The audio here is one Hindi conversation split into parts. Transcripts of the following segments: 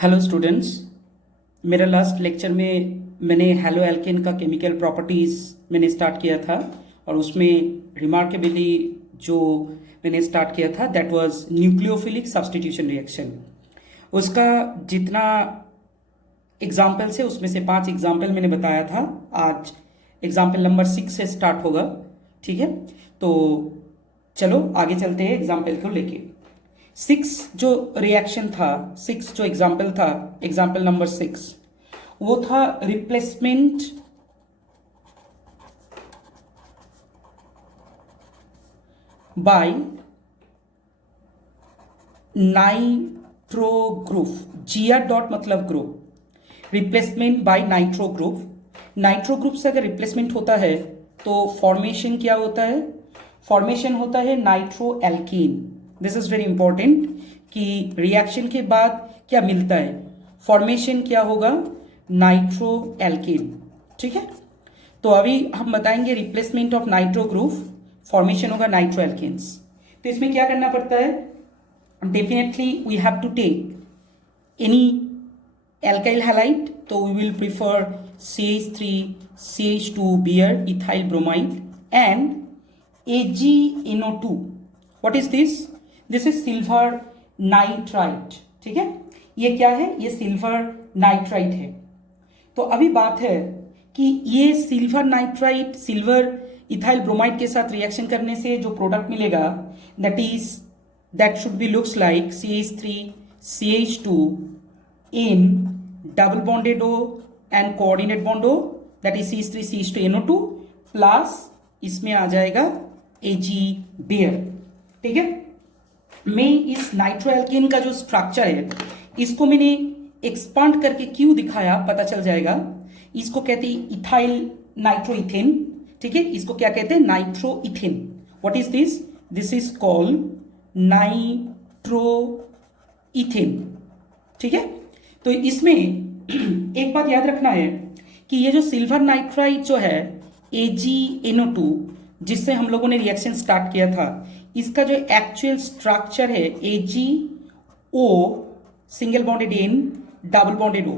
Hello students. मेरा लास्ट लेक्चर में मैंने हेलो एल्केन का केमिकल प्रॉपर्टीज़ मैंने स्टार्ट किया था और उसमें रिमार्केबली जो मैंने स्टार्ट किया था that was nucleophilic substitution reaction. उसका जितना एग्जाम्पल्स है उसमें से 5 एग्जाम्पल मैंने बताया था। आज एग्जाम्पल नंबर 6 से स्टार्ट होगा। ठीक है, तो चलो आगे चलते हैं एग्जाम्पल को लेके। 6 जो रिएक्शन था, 6 जो एग्जाम्पल था, एग्जाम्पल नंबर 6 वो था replacement by nitro group. GR dot मतलब group, replacement by nitro group. Nitro group से अगर रिप्लेसमेंट होता है तो फॉर्मेशन क्या होता है? फॉर्मेशन होता है nitro alkene. This is very important कि रिएक्शन के बाद क्या मिलता है, फॉर्मेशन क्या होगा? Nitro alkene. ठीक है, तो अभी हम बताएंगे replacement of nitro group, formation होगा नाइट्रो एल्केन्स। तो इसमें क्या करना पड़ता है? Definitely we have to take any alkyl halide, तो we will prefer CH3 CH2 Beer ethyl bromide and AgNO2. What is this? This is silver nitrite. ठीक है, ये क्या है? ये सिल्वर नाइट्राइट है। तो अभी बात है कि ये silver nitrite silver ethyl bromide के साथ रिएक्शन करने से जो प्रोडक्ट मिलेगा that should be looks like CH3 CH2 in double bonded O and coordinate bond O, that is CH3 CH2NO2 plus इसमें आ जाएगा Ag बेयर। ठीक है, मैं इस नाइट्रोएल्केन का जो स्ट्रक्चर है इसको मैंने एक्सपांड करके क्यों दिखाया पता चल जाएगा। इसको कहते हैं इथाइल नाइट्रोइथेन। ठीक है, इसको क्या कहते हैं? Nitroethane. What is this? This is called nitroethane. ठीक है, तो इसमें एक बात याद रखना है कि ये जो सिल्वर नाइट्राइट जो है AgNO2 जिससे हम लोगों ने रिएक्शन स्टार्ट किया था, इसका जो एक्चुअल स्ट्रक्चर है AgO single bonded N double bonded O,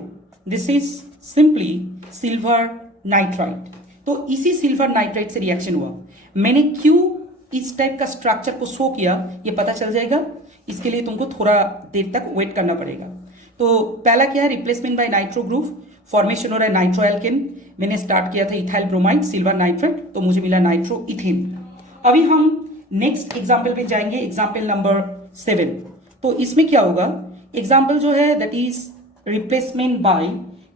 this is simply silver nitrite. तो इसी सिल्वर नाइट्राइट से रिएक्शन हुआ। मैंने क्यों इस टाइप का स्ट्रक्चर को शो किया ये पता चल जाएगा। इसके लिए तुमको थोड़ा देर तक वेट करना पड़ेगा। तो पहला क्या है? Replacement by nitro group, formation हो रहा है नाइट्रो एल्केन। मैंने स्टार्ट किया था इथाइल ब्रोमाइड सिल्वर नाइट्रेट, तो मुझे मिला नाइट्रो इथेन। अभी हम नेक्स्ट एग्जाम्पल पे जाएंगे, एग्जाम्पल नंबर 7। तो इसमें क्या होगा? एग्जाम्पल जो है that is replacement bye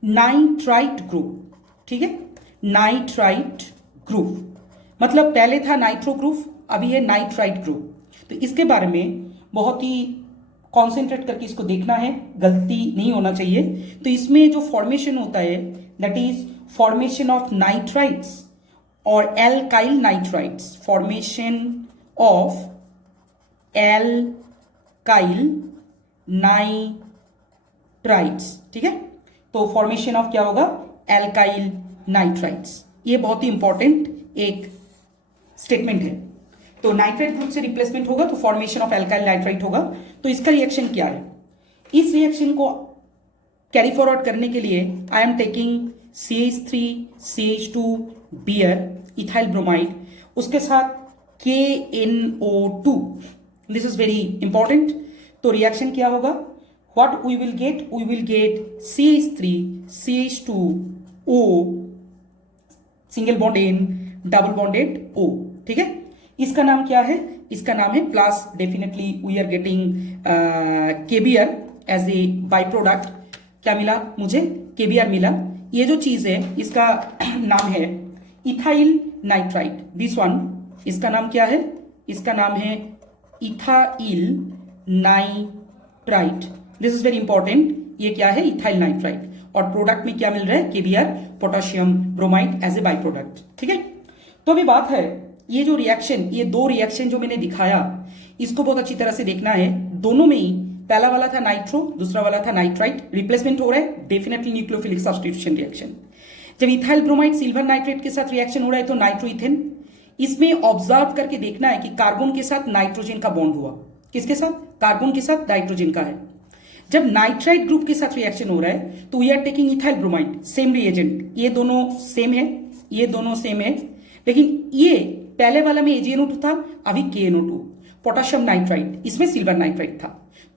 nitrite group. ठीक है, नाइट्राइट ग्रुप मतलब पहले था नाइट्रो ग्रुप, अभी है नाइट्राइट ग्रुप। तो इसके बारे में बहुत ही कॉन्सेंट्रेट करके इसको देखना है, गलती नहीं होना चाहिए। तो इसमें जो फॉर्मेशन होता है that is formation of nitrites और alkyl nitrites, formation of alkyl nitrites. ठीक है, तो फॉर्मेशन ऑफ क्या होगा? Alkyl nitrites. ये बहुत ही इंपॉर्टेंट एक स्टेटमेंट है। तो नाइट्राइट ग्रुप से रिप्लेसमेंट होगा तो फॉर्मेशन ऑफ एल्काइल नाइट्राइट होगा। तो इसका रिएक्शन क्या है? इस रिएक्शन को कैरी फॉरवर्ड करने के लिए I am taking CH3 CH2 B R ethyl bromide, उसके साथ KNO2। This is very important. तो रिएक्शन क्या होगा? What we will get? We will get CH3 CH2O single bond N double bonded O। ठीक है, इसका नाम क्या है? इसका नाम है plus definitely we are getting KBr as a by product. क्या मिला मुझे? KBr मिला। ये जो चीज है इसका नाम है इथाइल नाइट्राइट। दिस वन, इसका नाम क्या है? इसका नाम है ethyl nitrite. This is very important. ये क्या है? Ethyl nitrite. और प्रोडक्ट में क्या मिल रहा है? KBr potassium bromide as a by product. ठीक है, तो अभी बात है ये जो रिएक्शन, ये दो रिएक्शन जो मैंने दिखाया इसको बहुत अच्छी तरह से देखना है। दोनों में ही पहला वाला था नाइट्रो, दूसरा वाला था नाइट्राइट। रिप्लेसमेंट हो रहा है डेफिनेटली न्यूक्लियोफिलिक सब्स्टिट्यूशन रिएक्शन। जब इथाइल ब्रोमाइड सिल्वर नाइट्रेट के साथ रिएक्शन हो रहा है तो नाइट्रोइथेन। इसमें ऑब्जर्व करके देखना है कि कार्बन के साथ नाइट्रोजन का बॉन्ड हुआ। किसके साथ? कार्बन के साथ नाइट्रोजन का है। जब नाइट्राइट ग्रुप के साथ रिएक्शन हो रहा है तो we are taking ethyl bromide, same reagent, ये दोनों सेम है, ये दोनों सेम है, लेकिन ये पहले वाला में AgNO2 था, अभी KNO2, पोटेशियम नाइट्राइट, इसमें सिल्वर नाइट्राइट था।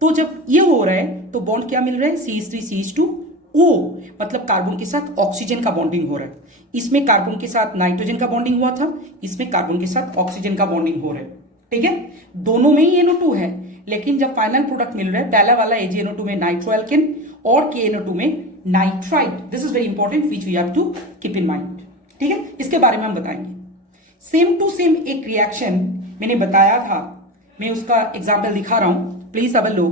तो जब ये हो रहा है तो बॉन्ड क्या मिल रहा है, CH3CH2O, मतलब कार्बन के साथ ऑक्सीजन का बॉन्डिंग हो रहा है। इसमें कार्बन के साथ नाइट्रोजन का बॉन्डिंग हुआ था, इसमें कार्बन के साथ ऑक्सीजन का बॉन्डिंग हो रहा है। ठीक है, दोनों में ही NO2 है, लेकिन जब फाइनल प्रोडक्ट मिल रहा है, पहला वाला AgNO2 में नाइट्रोएल्केन और KNO2 में nitrite, this is very important which we have to keep in mind. ठीक है, इसके बारे में हम बताएंगे। सेम टू सेम एक रिएक्शन मैंने बताया था, मैं उसका एग्जाम्पल दिखा रहा हूं, प्लीज अब लो।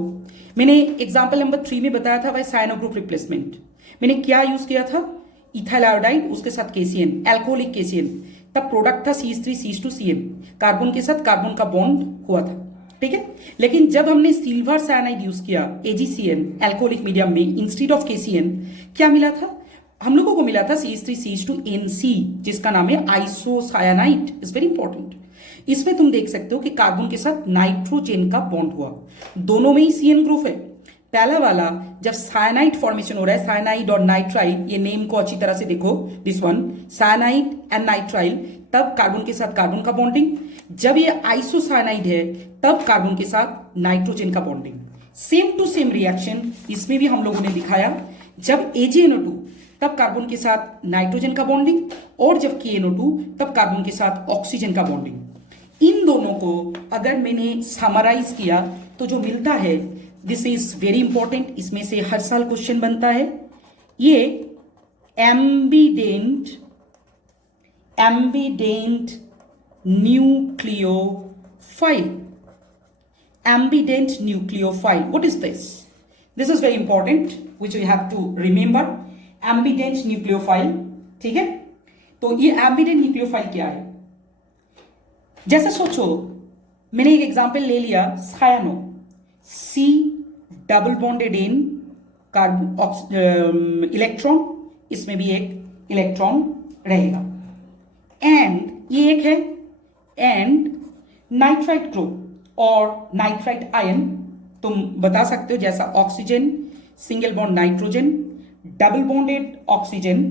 मैंने एग्जाम्पल नंबर 3 में बताया था भाई साइनो ग्रुप रिप्लेसमेंट। मैंने क्या यूज किया था, इथाइल आयोडाइड, उसके साथ KCN, एल्कोहलिक KCN, तब प्रोडक्ट था CH3CH2CN, कार्बन के साथ कार्बन का बॉन्ड हुआ था। ठीक है, लेकिन जब हमने सिल्वर साइनाइड यूज किया AgCN एल्कोहलिक मीडियम में इंस्टेड ऑफ KCN, क्या मिला था, हम लोगों को मिला था CH3CH2NC, जिसका नाम है आइसोसायानाइट, इज वेरी इंपॉर्टेंट। इसमें तुम देख सकते हो कि कार्बन के साथ नाइट्रोजन का बॉन्ड हुआ, दोनों में ही CN ग्रुप है। पहला वाला जब साइनाइड फॉर्मेशन हो रहा है, साइनाइड और नाइट्राइल, ये नेम को अच्छी तरह से देखो, this one cyanide and nitrile, तब कार्बन के साथ कार्बन का बॉन्डिंग। जब ये आइसोसाइनाइड है तब कार्बन के साथ नाइट्रोजन का bonding. Same to same reaction इसमें भी हम लोगों ने दिखाया, जब AgNO2 तब कार्बन के साथ नाइट्रोजन का बॉन्डिंग, और जब KNO2 तब कार्बन के साथ ऑक्सीजन का बॉन्डिंग। इन दोनों को अगर मैंने समराइज किया तो जो मिलता है, दिस इज वेरी इंपॉर्टेंट, इसमें से हर साल क्वेश्चन बनता है, ये ambient nucleophile. Ambident nucleophile, what is this? This is very important which we have to remember, ambident nucleophile। ठीक है, तो ये ambident nucleophile क्या है, जैसे सोचो, मैंने एक एग्जांपल ले लिया सायानो, C double bonded N carbon electron, इसमें भी एक इलेक्ट्रॉन रहेगा, एंड ये एक है, एंड नाइट्राइट ग्रुप और नाइट्राइट आयन, तुम बता सकते हो जैसा oxygen single bond nitrogen, double bonded oxygen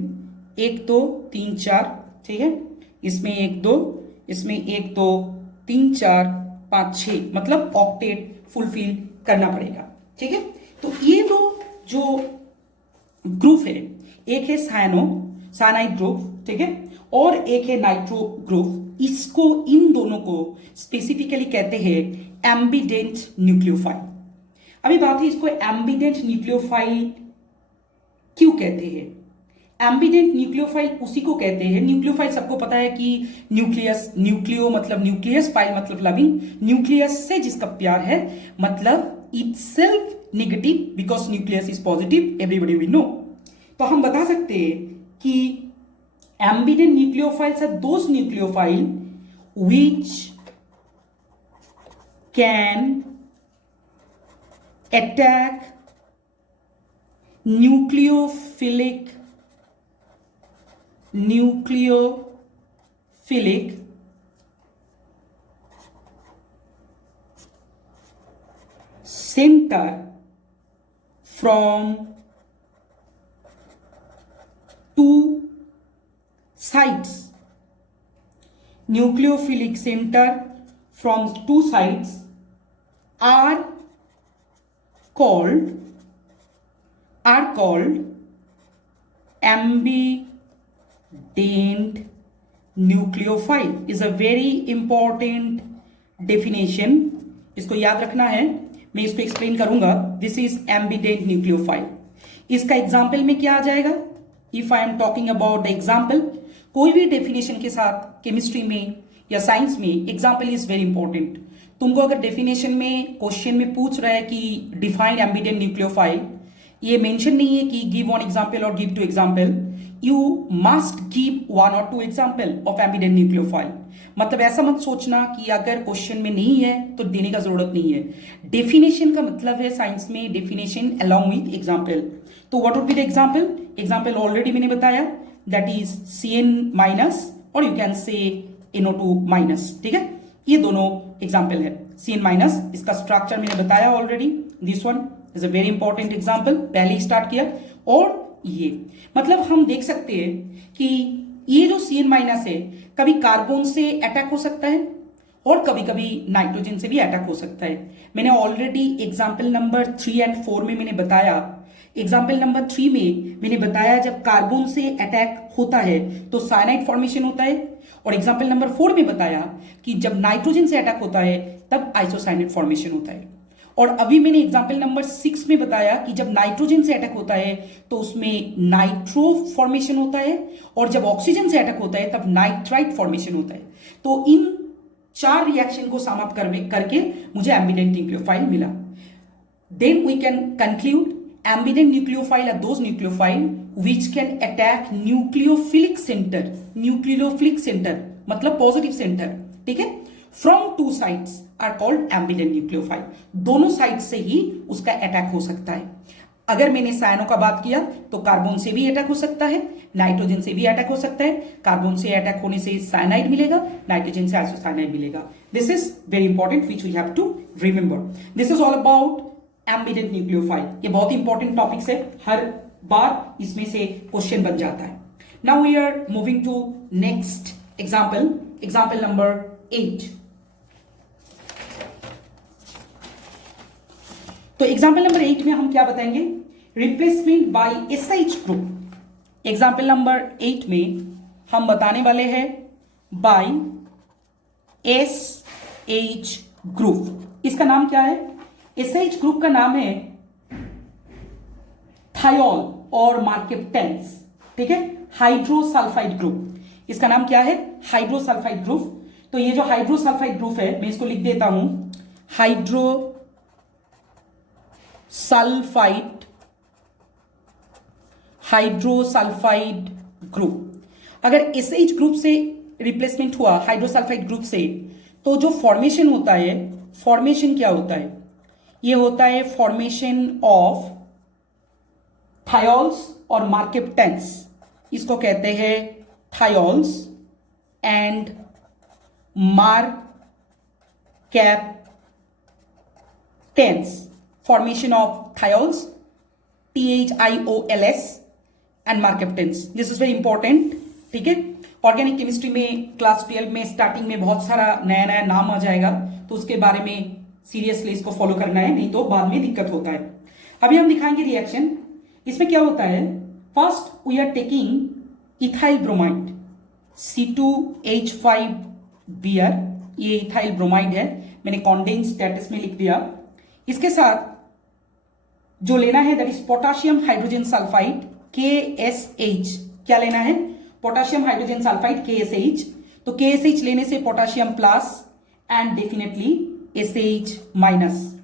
1 2 3 4, ठीक है, इसमें 1 2, इसमें 1 2 3 4 5 6, मतलब ऑक्टेट फुलफिल करना पड़ेगा। ठीक है, तो ये दो जो ग्रुप है, एक है साइनाइड ग्रुप, ठीक है, और एक है नाइट्रो ग्रुप, इसको, इन दोनों को स्पेसिफिकली कहते हैं एम्बिडेंट न्यूक्लियोफाइल। अभी बात है, इसको एम्बिडेंट न्यूक्लियोफाइल क्यों कहते हैं? एम्बिडेंट न्यूक्लियोफाइल उसी को कहते हैं, न्यूक्लियोफाइल सबको पता है कि न्यूक्लियस, न्यूक्लियो मतलब न्यूक्लियस, फाइल मतलब लविंग, न्यूक्लियस से जिसका प्यार है, मतलब itself negative because nucleus is positive, everybody we know. तो हम बता सकते हैं कि ambident nucleophiles are those nucleophile which can attack nucleophilic center from two sides, nucleophilic center from two sides are called ambident nucleophile, is a very important definition, इसको याद रखना है, मैं इसको एक्सप्लेन करूंगा। This is ambident nucleophile। इसका एग्जाम्पल में क्या आ जाएगा, if I am talking about the example, कोई भी डेफिनेशन के साथ केमिस्ट्री में या साइंस में एग्जाम्पल इज वेरी इंपॉर्टेंट। तुमको अगर डेफिनेशन में क्वेश्चन में पूछ रहा है कि डिफाइन एम्बिडेंट न्यूक्लियोफाइल, ये मेंशन नहीं है कि गिव वन एग्जाम्पल और give 2 example, you must give 1 और 2 एग्जाम्पल ऑफ एम्बिडेंट न्यूक्लियोफाइल। मतलब ऐसा मत सोचना कि अगर क्वेश्चन में नहीं है तो देने का जरूरत नहीं है। डेफिनेशन का मतलब है साइंस में डेफिनेशन अलॉन्ग विथ एग्जाम्पल। तो what would be the example? Example already मैंने बताया, दैट इज CN माइनस और you can say NO2 minus. ठीक है, ये दोनों एग्जाम्पल है। CN माइनस, इसका स्ट्रक्चर मैंने बताया already, this one is a very important example, पहले ही स्टार्ट किया। और ये मतलब हम देख सकते हैं कि ये जो CN माइनस है कभी कार्बन से अटैक हो सकता है और कभी कभी नाइट्रोजन से भी अटैक हो सकता है। मैंने ऑलरेडी एग्जाम्पल नंबर 3 एंड 4 में मैंने बताया। एग्जाम्पल नंबर 3 में मैंने बताया जब कार्बन से अटैक होता है तो साइनाइड फॉर्मेशन होता है, और एग्जाम्पल नंबर 4 में बताया कि जब नाइट्रोजन से अटैक होता है तब आइसोसाइनेट फॉर्मेशन होता है। और अभी मैंने एग्जाम्पल नंबर 6 में बताया कि जब नाइट्रोजन से अटैक होता है तो उसमें नाइट्रो फॉर्मेशन होता है, और जब ऑक्सीजन से अटैक होता है तब नाइट्राइट फॉर्मेशन होता है। तो इन 4 रिएक्शन को सम अप करके मुझे एम्बिडेंट न्यूक्लियोफाइल मिला। Then we can conclude ambident nucleophile are those nucleophile which can attack nucleophilic centre. Nucleophilic centre मतलब पॉजिटिव सेंटर, ठीक है। From 2 sides are called ambident nucleophile. दोनों साइड से ही उसका अटैक हो सकता है। अगर मैंने साइनो का बात किया तो कार्बन से भी अटैक हो सकता है, नाइट्रोजन से भी अटैक हो सकता है। कार्बन से अटैक होने से साइनाइड मिलेगा, नाइट्रोजन से आइसोसाइनाइड मिलेगा। This is very important which we have to remember. This is all about ambident nucleophile. ये बहुत इंपॉर्टेंट टॉपिक्स है, हर बार इसमें से क्वेश्चन बन जाता है। Now we are moving to next example, example number 8। तो एग्जाम्पल नंबर 8 में हम क्या बताएंगे? Replacement by SH group. Example number 8 में हम बताने वाले हैं बाय SH ग्रुप। इसका नाम क्या है? SH ग्रुप का नाम है थायोल और मार्केप्टेंस, ठीक है। हाइड्रोसल्फाइड ग्रुप, इसका नाम क्या है? Hydrosulphide group. तो ये जो हाइड्रोसल्फाइड ग्रुप है मैं इसको लिख देता हूं, हाइड्रोसल्फाइड ग्रुप। अगर SH ग्रुप से रिप्लेसमेंट हुआ हाइड्रोसल्फाइड ग्रुप से तो जो फॉर्मेशन होता है, फॉर्मेशन क्या होता है? ये होता है फॉर्मेशन ऑफ थायोल्स और मार्केप्टेंस। इसको कहते हैं thiols and mercaptans. Formation of thiols, THIOLS and mercaptans. This is very important, ठीक है। ऑर्गेनिक केमिस्ट्री में क्लास 12 में स्टार्टिंग में बहुत सारा नया नया नाम आ जाएगा, तो उसके बारे में सीरियसली इसको फॉलो करना है, नहीं तो बाद में दिक्कत होता है। अभी हम दिखाएंगे रिएक्शन। इसमें क्या होता है? First we are taking ethyl bromide C2H5Br, ये इथाइल ब्रोमाइड है, मैंने कॉन्डेंस स्टेटस में लिख दिया। इसके साथ जो लेना है that is potassium hydrogen sulphide KSH। क्या लेना है? Potassium hydrogen sulphide KSH। तो KSH लेने से potassium plus and definitely SH minus.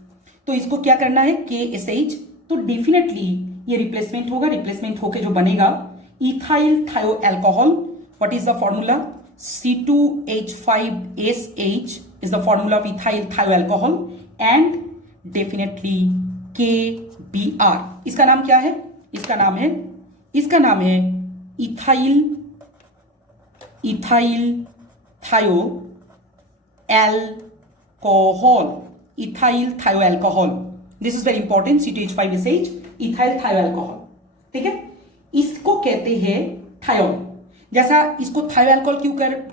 तो इसको क्या करना है? KSH। तो डेफिनेटली ये रिप्लेसमेंट होगा, रिप्लेसमेंट होके जो बनेगा इथाइल थायो alcohol. What is the formula? C2H5SH is the formula of ethyl थायो एल्कोहल एंड डेफिनेटली KBr। इसका नाम क्या है? इसका नाम है इथाइल थायो एल्कोहल। इथाइल थायो alcohol, this is very important. C2H5SH ethyl थायो एल्कोहल, ठीक है। इसको कहते हैं थायोल। जैसा इसको थायो एल्कोहल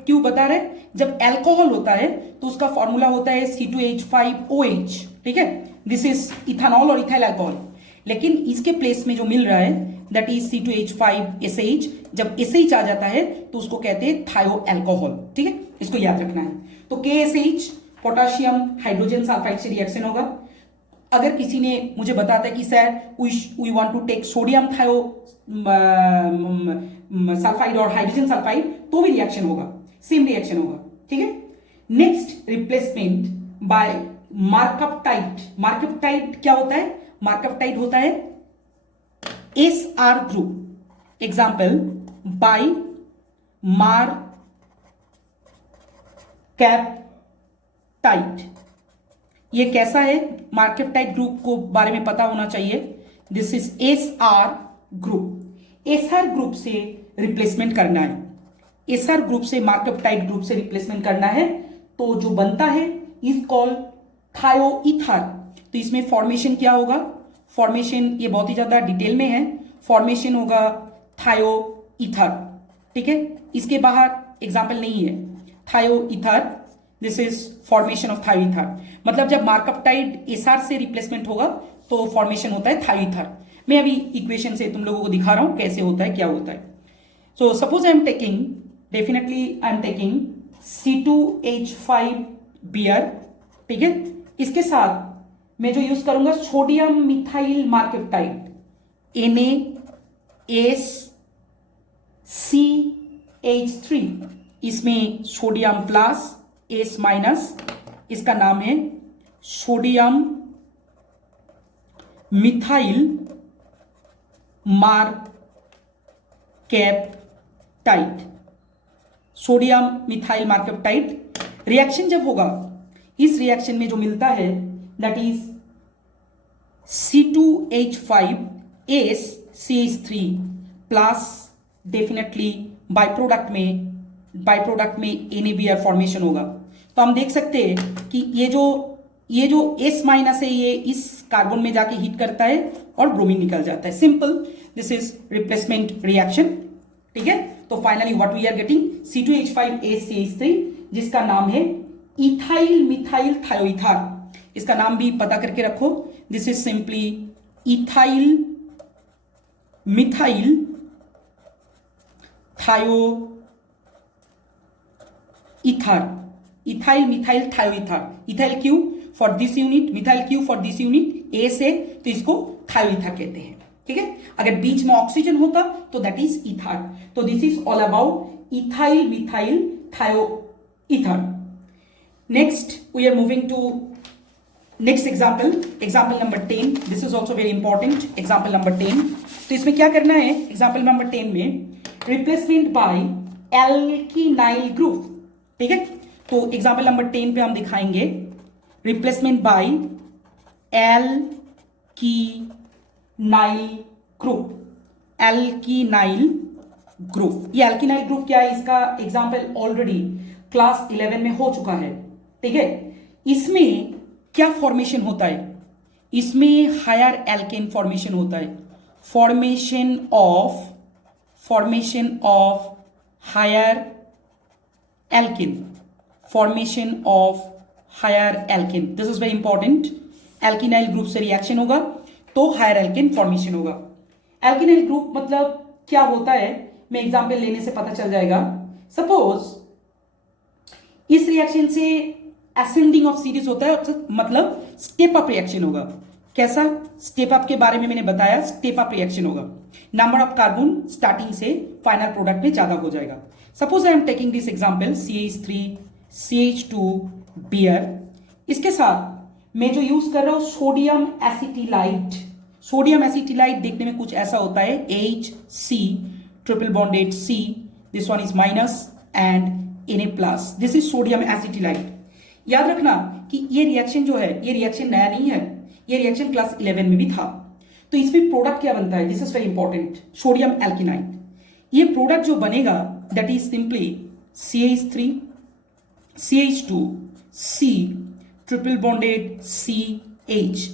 क्यों बता रहे? जब एल्कोहल होता है तो उसका फॉर्मूला होता है C2H5OH, ठीक है। दिस इज इथानॉल और इथाइल अल्कोहल। लेकिन इसके प्लेस में जो मिल रहा है दैट इज C2H5SH। जब SH आ जाता है तो उसको कहते हैं थायो एल्कोहल, ठीक है। इसको याद रखना है। तो KSH पोटाशियम हाइड्रोजन सल्फाइड से रिएक्शन होगा। अगर किसी ने मुझे बताता है कि sir we want to take sodium thio sulphide और हाइड्रोजन सल्फाइड, तो भी रिएक्शन होगा, सेम रिएक्शन होगा, ठीक है। Next replacement by mercaptide. Mercaptide क्या होता है? मार्कअप्टाइड होता है SR group. Example by mercaptide. ये कैसा है? मार्कअप्टाइड ग्रुप को बारे में पता होना चाहिए। This is SR group. SR group से रिप्लेसमेंट करना है, SR ग्रुप से मार्कअप्टाइड ग्रुप से रिप्लेसमेंट करना है, तो जो बनता है इज कॉल्ड थायोईथर। तो इसमें फॉर्मेशन क्या होगा? फॉर्मेशन ये बहुत ही ज्यादा डिटेल में है, फॉर्मेशन होगा थायो ईथर, ठीक है, इसके बाहर एग्जाम्पल नहीं है। थायो ether, this is formation of थायो ईथर, मतलब जब मार्कअप्टाइड एसआर से रिप्लेसमेंट होगा तो फॉर्मेशन होता है थायो ईथर। मैं अभी इक्वेशन से तुम लोगों को दिखा रहा हूं कैसे होता है, क्या होता है। So suppose I am taking, definitely I am taking C2H5 B R, ठीक है, इसके साथ मैं जो यूज करूंगा सोडियम मिथाइल मार्केप्टाइड NaCH3, इसमें सोडियम प्लस एस माइनस, इसका नाम है sodium methyl mercaptide, sodium methyl mercaptide. Reaction जब होगा, इस रिएक्शन में जो मिलता है that is C2H5CH3 plus definitely by product में NaBr फॉर्मेशन होगा। तो हम देख सकते हैं कि ये जो S माइनस है ये इस कार्बन में जाके हीट करता है और ब्रोमीन निकल जाता है। Simple, this is replacement reaction, ठीक है। तो finally what we are getting C2H5CH3, जिसका नाम है इथाइल मिथाइल थायोईथर। इसका नाम भी पता करके रखो, this is simply ethyl methyl thioether, ethyl methyl thioether. Ethyl क्यू फॉर दिस यूनिट, मिथाइल क्यू फॉर दिस यूनिट, ए से, तो इसको थायोईथर कहते हैं, ठीक है। अगर बीच में ऑक्सीजन होता तो दैट इज इथर। तो this is all about ethyl methyl thioether. Next we are moving to next example, example number 10। This is also very important, example number 10। तो इसमें क्या करना है, एग्जाम्पल नंबर 10 में रिप्लेसमेंट बाय एल्किनाइल ग्रुप, ठीक है। तो एग्जाम्पल नंबर 10 पे हम दिखाएंगे replacement bye alkenyl group, alkenyl group. ये एल्किनाइल ग्रुप क्या है, इसका एग्जाम्पल ऑलरेडी क्लास 11 में हो चुका है, ठीक है। इसमें क्या फॉर्मेशन होता है, इसमें हायर एल्केन फॉर्मेशन होता है, formation of higher alkane, formation of higher alkane, this is very important. Alkynyl group से रिएक्शन होगा तो हायर एल्केन फॉर्मेशन होगा। एल्किनाइल ग्रुप मतलब क्या होता है, मैं एग्जाम्पल लेने से पता चल जाएगा। सपोज इस रिएक्शन से असेंडिंग ऑफ सीरीज होता है, मतलब स्टेप अप रिएक्शन होगा। कैसा स्टेप अप के बारे में मैंने बताया, स्टेप अप रिएक्शन होगा, नंबर ऑफ कार्बन स्टार्टिंग से फाइनल प्रोडक्ट में ज्यादा हो जाएगा। Suppose I am taking this example CH3CH2 B R, इसके साथ मैं जो यूज कर रहा हूं सोडियम एसिटिलाइट। सोडियम एसिटिलाइट देखने में कुछ ऐसा होता है, HC triple bonded C, this one is minus and Na plus, this is sodium acetylide. याद रखना कि ये रिएक्शन जो है, ये रिएक्शन नया नहीं है, ये रिएक्शन क्लास 11 में भी था। तो इसमें प्रोडक्ट क्या बनता है, this is very important, sodium alkynide. ये प्रोडक्ट जो बनेगा that is simply CH3 CH2 C triple bonded CH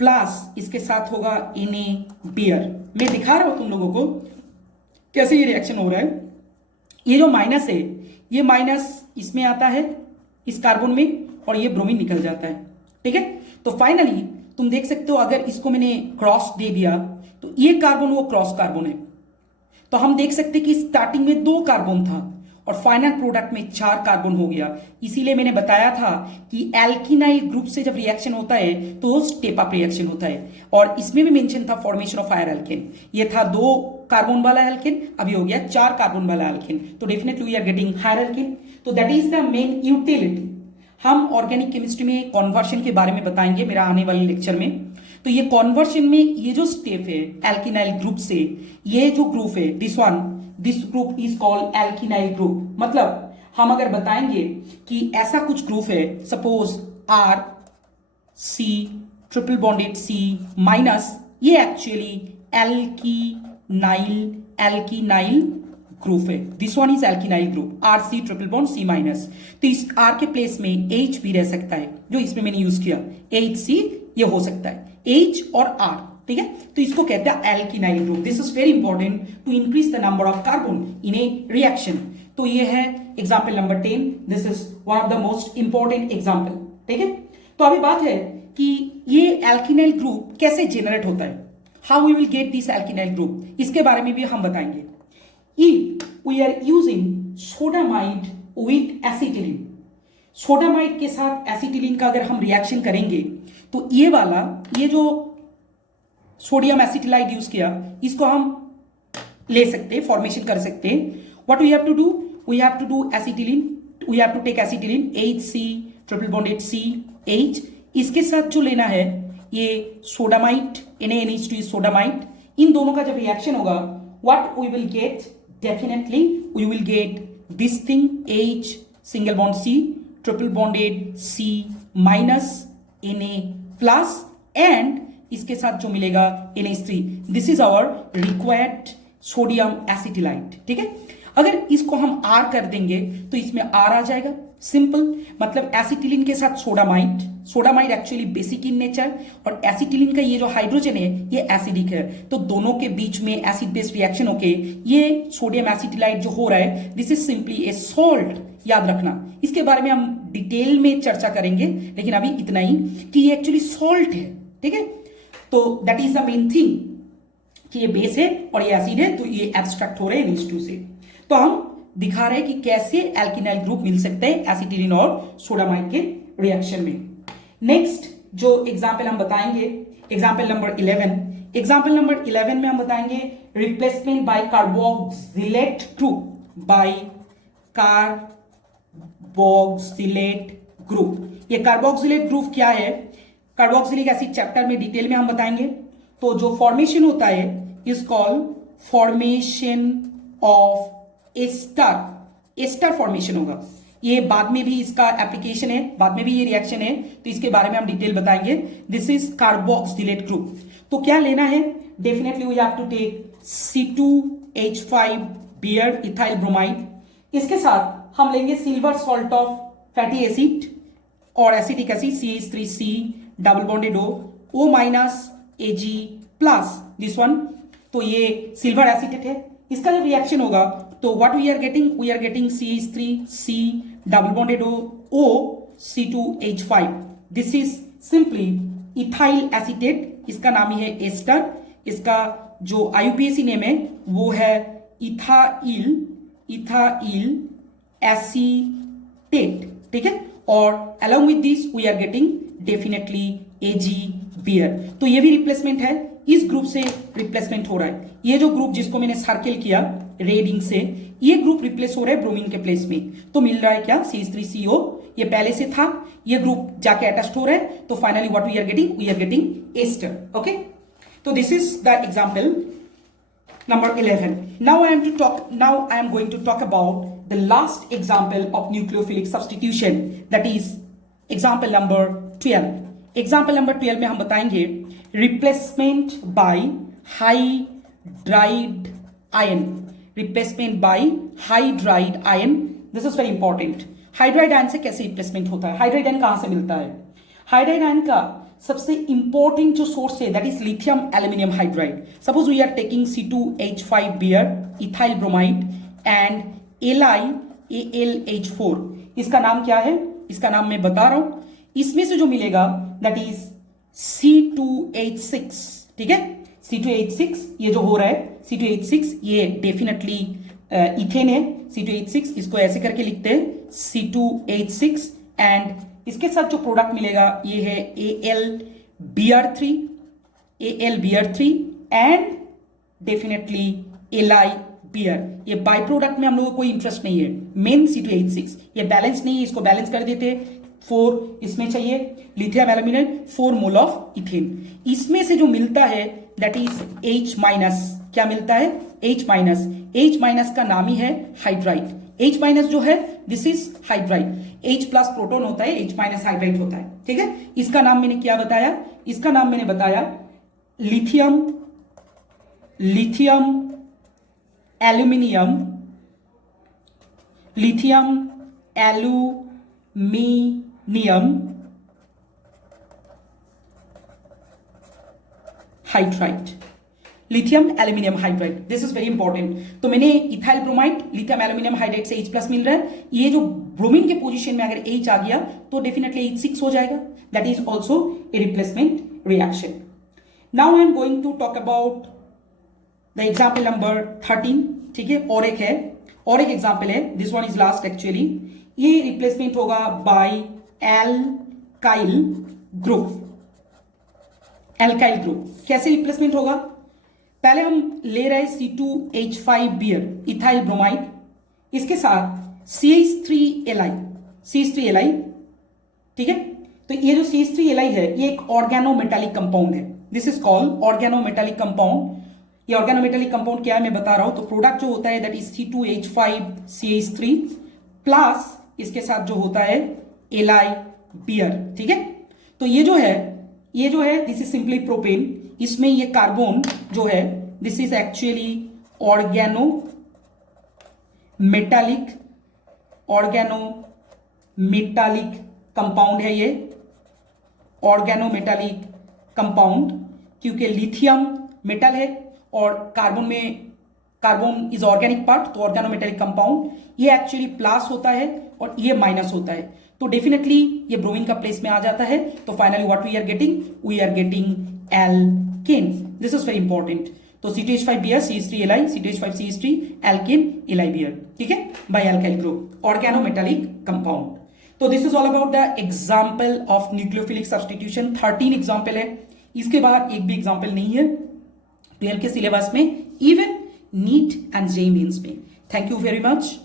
plus इसके साथ होगा NaBr। मैं दिखा रहा हूं तुम लोगों को कैसे ये रिएक्शन हो रहा है। ये जो माइनस है, ये माइनस इसमें आता है इस कार्बन में और ये ब्रोमीन निकल जाता है, ठीक है। तो फाइनली तुम देख सकते हो, अगर इसको मैंने क्रॉस दे दिया तो ये कार्बन वो क्रॉस कार्बन है। तो हम देख सकते कि स्टार्टिंग में 2 कार्बन था और फाइनल प्रोडक्ट में 4 कार्बन हो गया। इसीलिए मैंने बताया था कि एल्किनाइल ग्रुप से जब रिएक्शन होता है तो स्टेप अप रिएक्शन होता है। और इसमें भी मेंशन था फॉर्मेशन ऑफ हायर एल्केन, ये था 2 कार्बन वाला एल्केन, अभी हो गया 4 कार्बन वाला एल्केन। तो definitely we are getting higher alkane. तो that is the main utility. हम ऑर्गेनिक केमिस्ट्री में कॉन्वर्शन के बारे में बताएंगे मेरा आने वाले लेक्चर में। तो ये कॉन्वर्शन में ये जो स्टेप है एल्किनाइल ग्रुप से, ये जो ग्रुप है this group is called alkenyl group. मतलब हम अगर बताएंगे कि ऐसा कुछ ग्रुप है, suppose RC triple bonded C minus, ये एक्चुअली एल्किनाइल ग्रुप है, this one is alkenyl group RC triple bond C minus. तो इस R के प्लेस में H भी रह सकता है, जो इसमें मैंने यूज किया HC, ये हो सकता है H और R। ठीक है, तो इसको कहते हैं alkynyl group. This is very important to increase the number of carbon in a reaction. तो ये है example number 10। This is one of the most important example. ठीक है, तो अभी बात है कि ये एल्किनाइल ग्रुप कैसे जेनरेट होता है, how we will get this alkynyl group, इसके बारे में भी हम बताएंगे। If we are using sodamide with acetylene, sodamide के साथ एसिटिलीन का अगर हम रिएक्शन करेंगे तो ये वाला, ये जो सोडियम एसिटिलाइड यूज किया, इसको हम ले सकते हैं, फॉर्मेशन कर सकते हैं। What we have to do, we have to do acetylene, we have to take acetylene HC triple bond CH, इसके साथ जो लेना है ये सोडामाइड NaNH2 सोडामाइड, इन दोनों का जब रिएक्शन होगा what we will get, definitely we will get this thing H single bond C triple bonded C minus Na plus and इसके साथ जो मिलेगा NH3। This is our required sodium acetylide. ठीक है, अगर इसको हम R कर देंगे तो इसमें R आ जाएगा, सिंपल, मतलब एसिटिलीन के साथ sodamide, sodamide actually basic in nature और एसिटिलीन का ये जो हाइड्रोजन है ये एसिडिक है, तो दोनों के बीच में एसिड बेस रिएक्शन होके ये सोडियम एसिटिलाइड जो हो रहा है this is simply A salt. याद रखना, इसके बारे में हम डिटेल में चर्चा करेंगे, लेकिन अभी इतना ही कि ये एक्चुअली सॉल्ट है। ठीक है, तो that is the main thing कि ये बेस है और ये एसिड है, तो ये एब्स्ट्रैक्ट हो रहे हैं NH2 से। तो हम दिखा रहे हैं कि कैसे एल्किनाइल ग्रुप मिल सकते हैं एसिटिलीन और सोडामाइड के रिएक्शन में। नेक्स्ट जो एग्जाम्पल हम बताएंगे, एग्जाम्पल नंबर 11। एग्जाम्पल नंबर 11 में हम बताएंगे replacement by carboxylate group, by carboxylate group. ये कार्बोक्सिलेट ग्रुप क्या है, कार्बोक्सिलिक एसिड चैप्टर में डिटेल में हम बताएंगे। तो जो फॉर्मेशन होता है is called formation of ester, ester formation होगा। ये बाद में भी इसका एप्लीकेशन है, बाद में भी ये रिएक्शन है, तो इसके बारे में हम डिटेल बताएंगे। This is carboxylate group. तो क्या लेना है, definitely we have to take C2H5 beer ethyl bromide, इसके साथ हम लेंगे silver salt of fatty acid और acetic acid CH3C double bonded O minus Ag plus this one, तो ये सिल्वर एसिटेट है। इसका जब रिएक्शन होगा तो what we are getting CH3C double bonded O C2H5, this is simply ethyl acetate, इसका नाम ही है एस्टर। इसका जो IUPAC नेम है वो है इथाइल एसीटेट। ठीक है, और along with this we are getting definitely Ag B R. तो ये भी रिप्लेसमेंट है, इस ग्रुप से रिप्लेसमेंट हो रहा है। ये जो ग्रुप जिसको मैंने सर्किल किया रेडिंग से, ये ग्रुप रिप्लेस हो रहा है ब्रोमीन के प्लेस में, तो मिल रहा है क्या CH3CO, ये पहले से था, ये ग्रुप जाके अटैच हो रहा है, तो finally what we are getting ester. Okay, तो this is the example number 11. Now I am going to talk about the last example of nucleophilic substitution, that is example number 12. Example number 12 में हम बताएंगे replacement by hydride ion, replacement by hydride ion. This is very important. Hydride ion से कैसे रिप्लेसमेंट होता है, हाइड्राइड आयन कहां से मिलता है। हाइड्राइड आयन का सबसे इंपॉर्टेंट जो सोर्स है that is lithium aluminium hydride. Suppose we are taking C2H5 beer ethyl bromide and LiAlH4, इसका नाम क्या है, इसका नाम मैं बता रहा हूं। इसमें से जो मिलेगा दैट इज C2H6। ठीक है, C2H6 ये जो हो रहा है C2H6 ये डेफिनेटली इथेन है। C2H6 इसको ऐसे करके लिखते हैं C2H6 एंड इसके साथ जो प्रोडक्ट मिलेगा ये है AlBr3 एंड डेफिनेटली LiBr। ये बाय प्रोडक्ट में हम लोगों को कोई इंटरेस्ट नहीं है, मेन C2H6 ये बैलेंस नहीं है, इसको बैलेंस कर देते। 4 इसमें चाहिए lithium aluminate, 4 mole of ethane. इसमें से जो मिलता है दैट इज H माइनस, क्या मिलता है H माइनस। H माइनस का नाम ही है हाइड्राइड। H माइनस जो है this is hydride, H plus proton होता है, H माइनस हाइड्राइड होता है। ठीक है, इसका नाम मैंने क्या बताया, इसका नाम मैंने बताया lithium aluminium hydride, lithium aluminium hydride, this is very important. तो मैंने ethyl bromide lithium aluminium hydride से H+ मिल रहा है। ये जो ब्रोमीन के पोजीशन में अगर H आ गया तो डेफिनेटली H6 हो जाएगा। That is also a replacement reaction. Now I am going to talk about the example number 13। ठीक है, और एक एग्जाम्पल है, this one is last actually. ये रिप्लेसमेंट होगा by alkyl group. Alkyl group कैसे रिप्लेसमेंट होगा? पहले हम ले रहे C2H5 बियर इथाइल ब्रोमाइड, इसके साथ CH3Li, ठीक है। तो ये जो CH3Li है ये एक ऑर्गेनोमेटालिक कंपाउंड है। This is called organometallic compound. ये ऑर्गेनोमेटालिक कंपाउंड क्या है मैं बता रहा हूं। तो प्रोडक्ट जो होता है दैट इज C2H5CH3 प्लस इसके साथ जो होता है Li बियर, ठीक है। तो ये जो है दिस इज सिंपली प्रोपेन। इसमें ये कार्बन जो है this is actually organometallic compound है। ये ऑर्गेनोमेटालिक कंपाउंड क्योंकि लिथियम मेटल है और कार्बन इज ऑर्गेनिक पार्ट, तो ऑर्गेनोमेटालिक कंपाउंड ये एक्चुअली प्लस होता है और ये माइनस होता है। तो डेफिनेटली ये ब्रोमीन का प्लेस में आ जाता है। तो finally what we are getting alkane. This is very important. तो C2H5Br CH3Li C2H5CH3 alkane Li बियर, ठीक है, by alkyl group organometallic compound. तो this is all about the example of nucleophilic substitution. 13 example है, इसके बाहर एक भी एग्जाम्पल नहीं है 12 के सिलेबस में, even NEET and JEE Mains में। Thank you very much.